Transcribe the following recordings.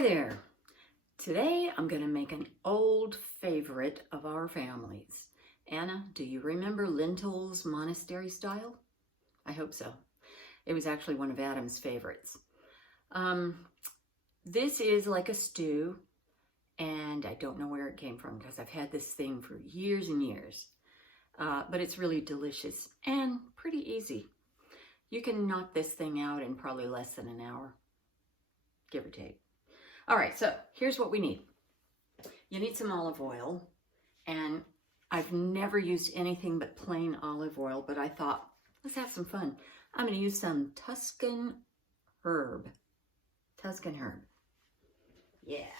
Hi there. Today I'm going to make an old favorite of our families. Anna, do you remember Lentils Monastery style? I hope so. It was actually one of Adam's favorites. This is like a stew, and I don't know where it came from because I've had this thing for years and years. But it's really delicious and pretty easy. You can knock this thing out in probably less than an hour, give or take. All right, so here's what we need. You need some olive oil, and I've never used anything but plain olive oil, but I thought, let's have some fun. I'm going to use some Tuscan herb. Tuscan herb. Yeah,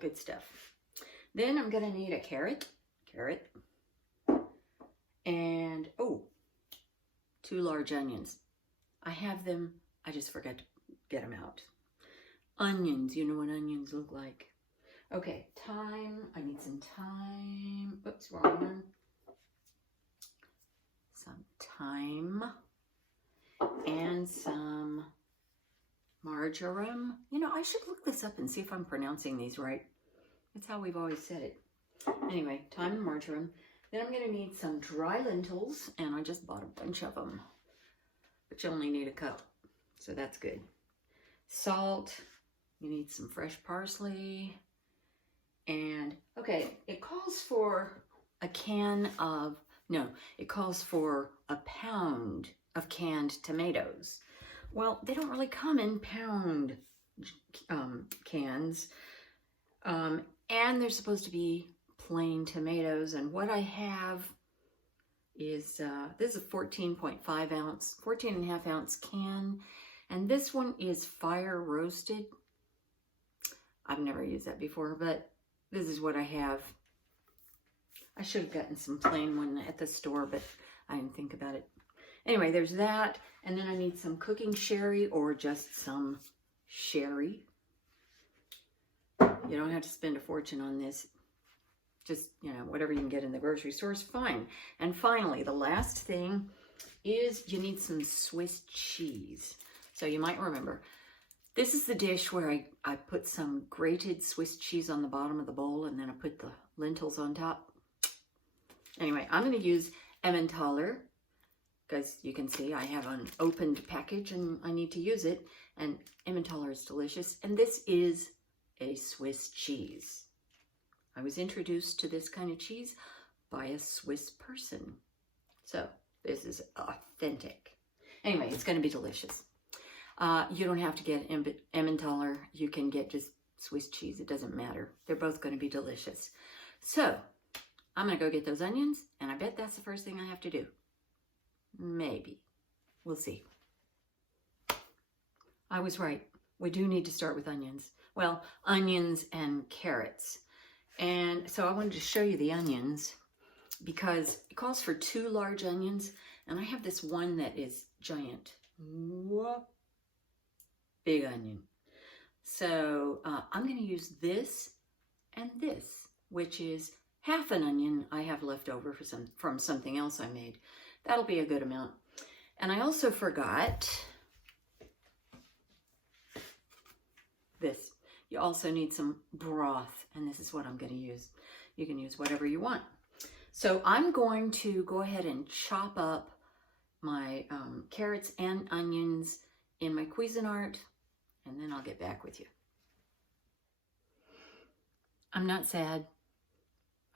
good stuff. Then I'm going to need a carrot, and, 2 large onions. I have them, I just forgot to get them out. Onions, you know what onions look like. Okay, thyme, I need some thyme. Oops, wrong one. Some thyme and some marjoram. You know, I should look this up and see if I'm pronouncing these right. That's how we've always said it. Anyway, thyme and marjoram. Then I'm going to need some dry lentils, and I just bought a bunch of them. But you only need a cup, so that's good. Salt. You need some fresh parsley. And, okay, it calls for it calls for a pound of canned tomatoes. Well, they don't really come in pound cans. And they're supposed to be plain tomatoes. And what I have is, this is a 14.5 ounce can. And this one is fire roasted. I've never used that before, but this is what I have. I should have gotten some plain one at the store, but I didn't think about it. Anyway, there's that. And then I need some cooking sherry or just some sherry. You don't have to spend a fortune on this. Just, you know, whatever you can get in the grocery store is fine. And finally, the last thing is you need some Swiss cheese. So you might remember, this is the dish where I put some grated Swiss cheese on the bottom of the bowl, and then I put the lentils on top. Anyway, I'm going to use Emmentaler, because you can see I have an opened package and I need to use it. And Emmentaler is delicious. And this is a Swiss cheese. I was introduced to this kind of cheese by a Swiss person. So this is authentic. Anyway, it's going to be delicious. You don't have to get Emmentaler. You can get just Swiss cheese. It doesn't matter. They're both going to be delicious. So I'm going to go get those onions, and I bet that's the first thing I have to do. Maybe. We'll see. I was right. We do need to start with onions. Well, onions and carrots. And so I wanted to show you the onions because it calls for 2 large onions, and I have this one that is giant. Whoop. Big onion. So I'm going to use this and this, which is half an onion I have left over from something else I made. That'll be a good amount. And I also forgot this. You also need some broth, and this is what I'm going to use. You can use whatever you want. So I'm going to go ahead and chop up my carrots and onions in my Cuisinart, and then I'll get back with you. I'm not sad.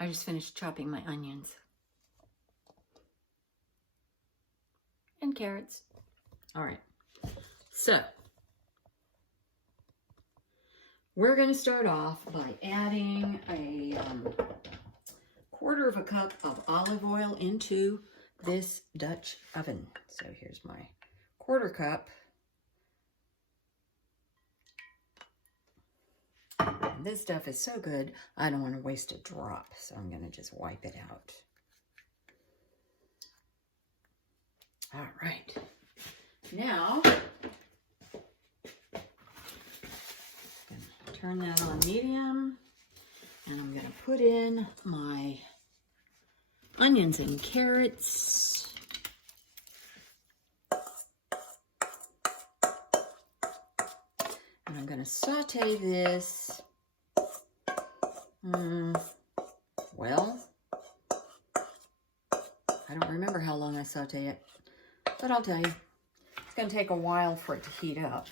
I just finished chopping my onions. And carrots. All right. So, we're going to start off by adding a 1/4 cup of olive oil into this Dutch oven. So here's my 1/4 cup. And this stuff is so good, I don't want to waste a drop, so I'm going to just wipe it out. All right. Now, I'm going to turn that on medium, and I'm going to put in my onions and carrots. And I'm going to saute this. Well, I don't remember how long I saute it, but I'll tell you. It's going to take a while for it to heat up.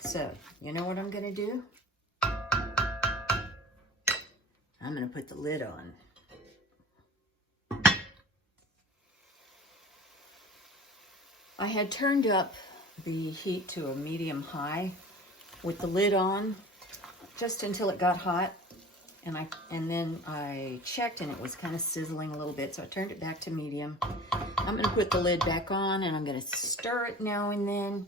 So, you know what I'm going to do? I'm going to put the lid on. I had turned up the heat to a medium high with the lid on just until it got hot, and then I checked and it was kind of sizzling a little bit, so I turned it back to medium. I'm going to put the lid back on and I'm going to stir it now and then,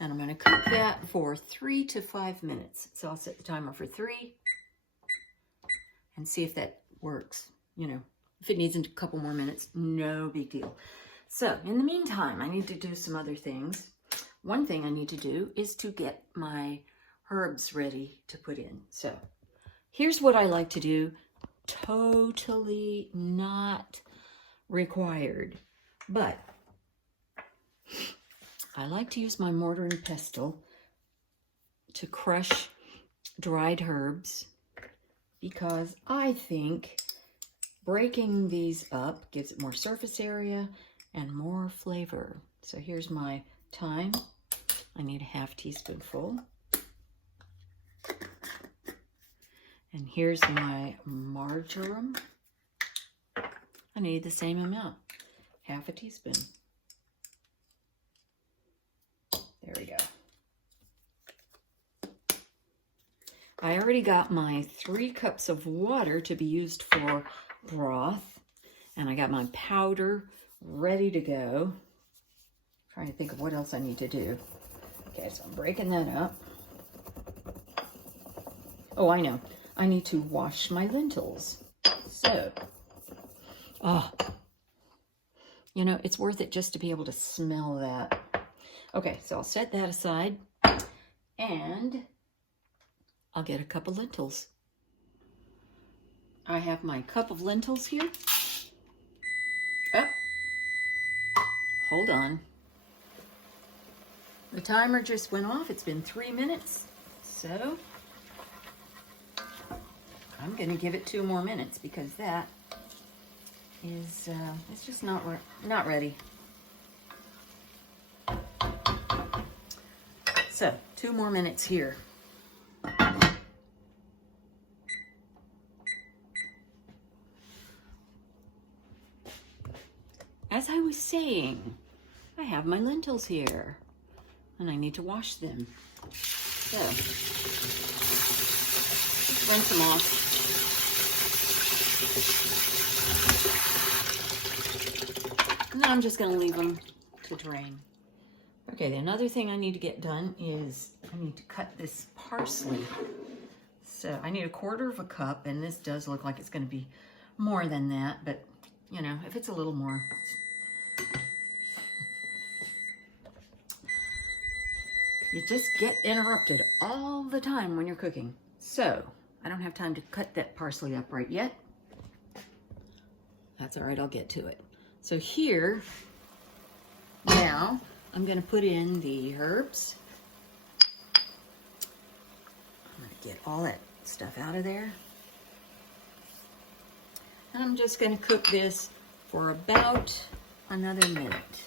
and I'm going to cook that for 3 to 5 minutes. So I'll set the timer for 3 and see if that works. You know, if it needs a couple more minutes, no big deal. So in the meantime, I need to do some other things. One thing I need to do is to get my herbs ready to put in. So here's what I like to do. Totally not required, but I like to use my mortar and pestle to crush dried herbs because I think breaking these up gives it more surface area and more flavor. So here's my thyme. I need a half teaspoonful. And here's my marjoram. I need the same amount, half a teaspoon. There we go. I already got my 3 cups of water to be used for broth, and I got my powder ready to go. Trying to think of what else I need to do. Okay, so I'm breaking that up. Oh, I know. I need to wash my lentils. So, you know, it's worth it just to be able to smell that. Okay, so I'll set that aside, and I'll get a cup of lentils. I have my cup of lentils here. Oh, hold on. The timer just went off. It's been 3 minutes. So I'm going to give it 2 more minutes because that is it's just not ready. So 2 more minutes here. As I was saying, I have my lentils here and I need to wash them. So just rinse them off. And then I'm just going to leave them to drain. Okay, the another thing I need to get done is I need to cut this parsley. So I need 1/4 cup, and this does look like it's going to be more than that, but you know, if it's a little more. You just get interrupted all the time when you're cooking. So I don't have time to cut that parsley up right yet. That's all right, I'll get to it. So here, now, I'm going to put in the herbs. I'm going to get all that stuff out of there. And I'm just going to cook this for about another minute.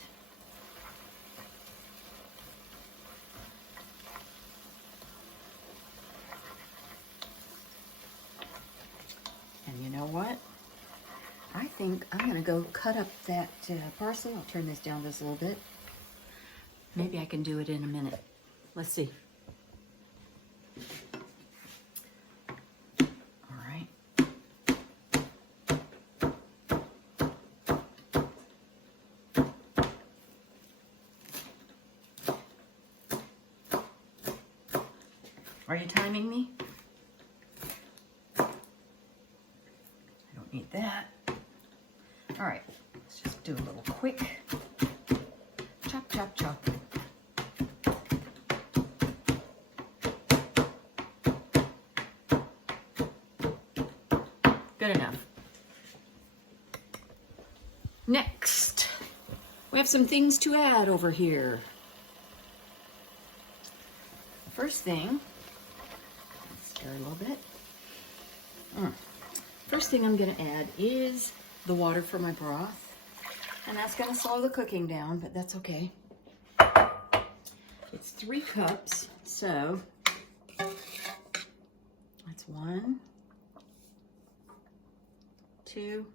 And you know what? I think I'm going to go cut up that parsley. I'll turn this down just a little bit. Maybe I can do it in a minute. Let's see. All right. Are you timing me? I don't need that. All right, let's just do a little quick chop, chop, chop. Good enough. Next, we have some things to add over here. first thing, let's stir a little bit. First thing I'm going to add is the water for my broth. And that's going to slow the cooking down, but that's okay. It's 3 cups, so that's 1, 2,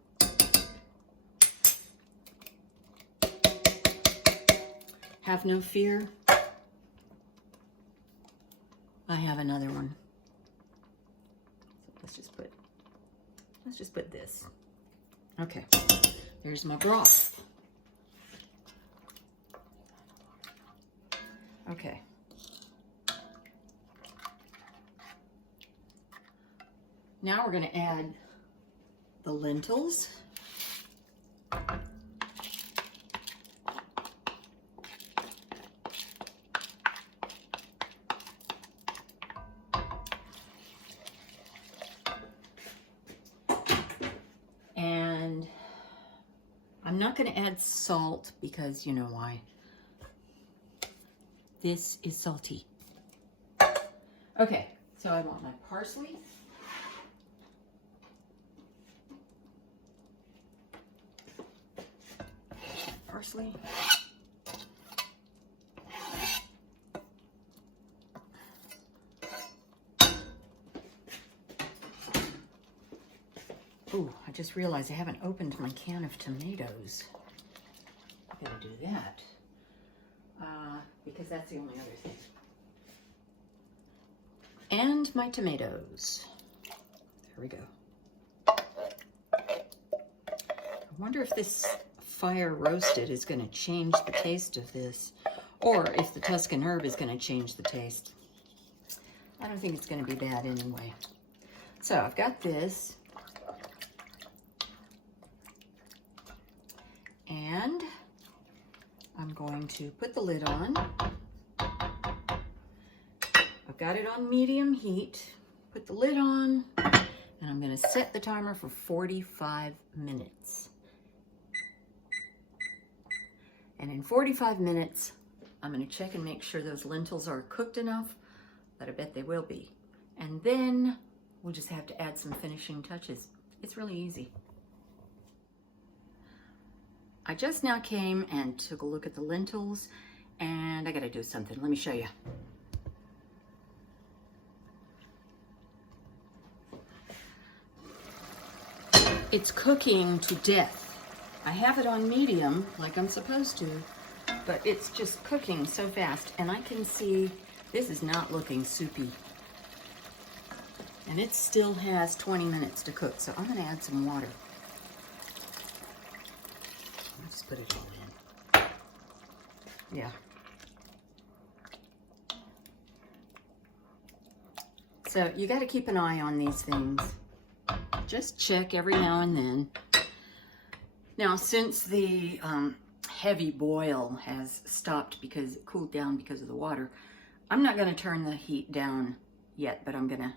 have no fear. I have another one. So let's just put this. Okay, there's my broth. Okay. Now we're going to add the lentils. And I'm not going to add salt because you know why. This is salty. Okay, so I want my parsley. Parsley. Oh, I just realized I haven't opened my can of tomatoes. I gotta do that. Because that's the only other thing. And my tomatoes. There we go. I wonder if this fire roasted is going to change the taste of this, or if the Tuscan herb is going to change the taste. I don't think it's going to be bad anyway. So I've got this. And I'm going to put the lid on. I've got it on medium heat. Put the lid on, and I'm going to set the timer for 45 minutes. And in 45 minutes, I'm going to check and make sure those lentils are cooked enough, but I bet they will be. And then we'll just have to add some finishing touches. It's really easy. I just now came and took a look at the lentils, and I got to do something. Let me show you. It's cooking to death. I have it on medium, like I'm supposed to, but it's just cooking so fast, and I can see this is not looking soupy. And it still has 20 minutes to cook, so I'm going to add some water. Let's put it all in. Yeah. So you got to keep an eye on these things. Just check every now and then. Now, since the heavy boil has stopped because it cooled down because of the water, I'm not going to turn the heat down yet, but I'm gonna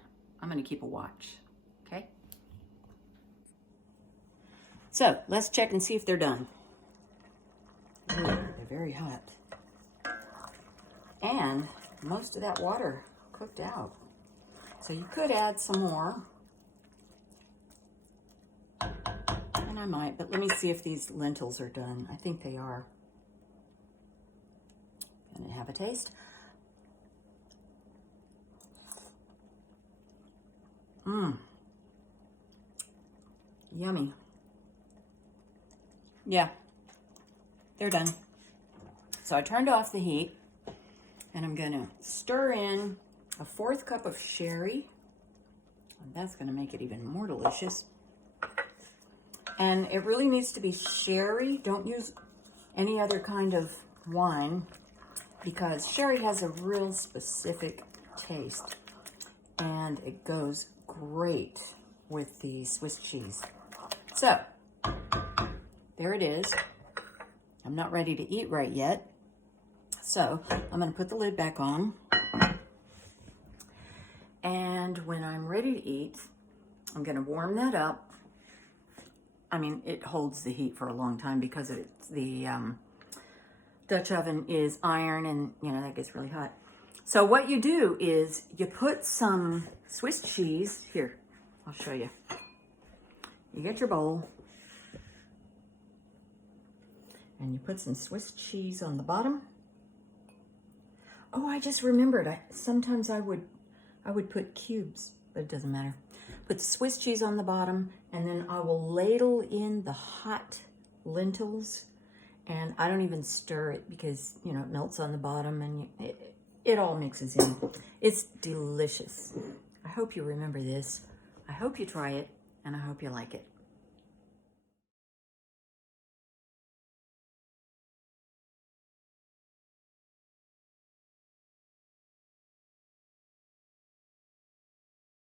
keep a watch. Okay. So let's check and see if they're done. Ooh, they're very hot. And most of that water cooked out. So you could add some more. And I might, but let me see if these lentils are done. I think they are. Gonna have a taste. Yummy. Yeah. They're done. So I turned off the heat, and I'm going to stir in a 1/4 cup of sherry. And that's going to make it even more delicious. And it really needs to be sherry. Don't use any other kind of wine because sherry has a real specific taste. And it goes great with the Swiss cheese. So, there it is. I'm not ready to eat right yet. So, I'm going to put the lid back on. And when I'm ready to eat, I'm going to warm that up. I mean, it holds the heat for a long time because the Dutch oven is iron and, you know, that gets really hot. So what you do is you put some Swiss cheese. Here, I'll show you. You get your bowl. And you put some Swiss cheese on the bottom. Oh, I just remembered. Sometimes I would put cubes, but it doesn't matter. Put Swiss cheese on the bottom, and then I will ladle in the hot lentils. And I don't even stir it because, you know, it melts on the bottom and it all mixes in. It's delicious. I hope you remember this. I hope you try it, and I hope you like it.